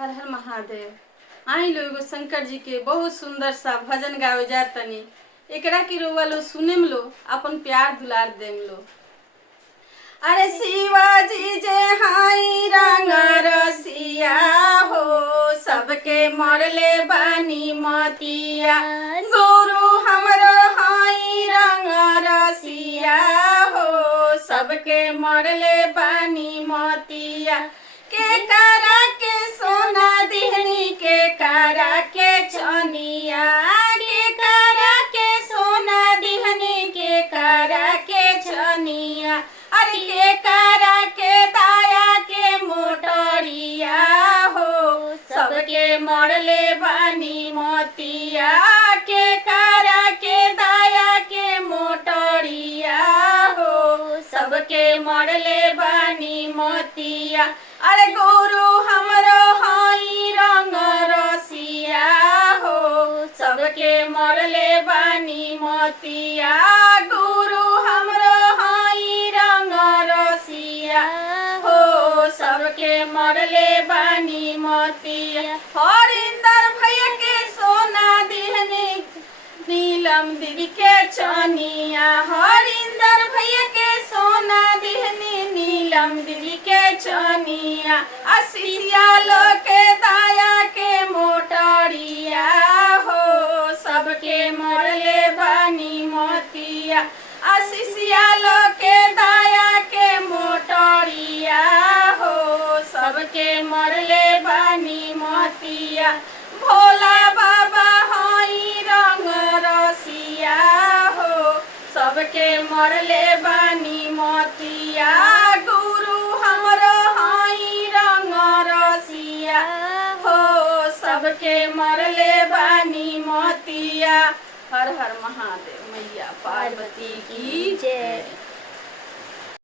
हर हर महादेव। आई लो एगो शंकर जी के बहुत सुंदर सा भजन गावे जा तनी। एकरा की रोवा लो सुनेम लो, अपन प्यार दुलार देम लो। अरे शिवाजी जे हाई रंग रसिया हो, सबके मरले बानी मतिया। गुरु हमरो हाई रंग रसिया हो, सबके मरले बानी मतिया। के करा के सोना दिहनी, के करा के चनिया, के करा के सोना दिहनी, के करा के चनिया। अरे के करा के दाया के मोटरिया हो, सबके मरले बानी मोतिया। के करा के दाया के मोटरिया हो, सबके मरले बानी मोतिया। अरे गुरु हमरो हाई रंग रसिया हो, सबके मरले बानी मोतिया। गुरु हमरो हाई रंग रसिया हो, सबके मरले बानी मोतिया। हरिंदर भैया के सोना दिहनी, नीलम दीदी के चनिया। हरिंदर भैया के सोना दिहनी, नीलम दीदी के चनिया। असिया लो के दाया के मोटरिया हो, सबके मरले बानी मोतिया। असिया लो के दाया के मोटरिया हो, सबके मरले बानी मोतिया। भोला बाबा हाई रंग रसिया हो, सबके मरले बानी मोतिया। गुरु हमरो हाई रंग रसिया हो, सबके मरले बानी मोतिया। हर हर महादेव। मैया पार्वती की जय।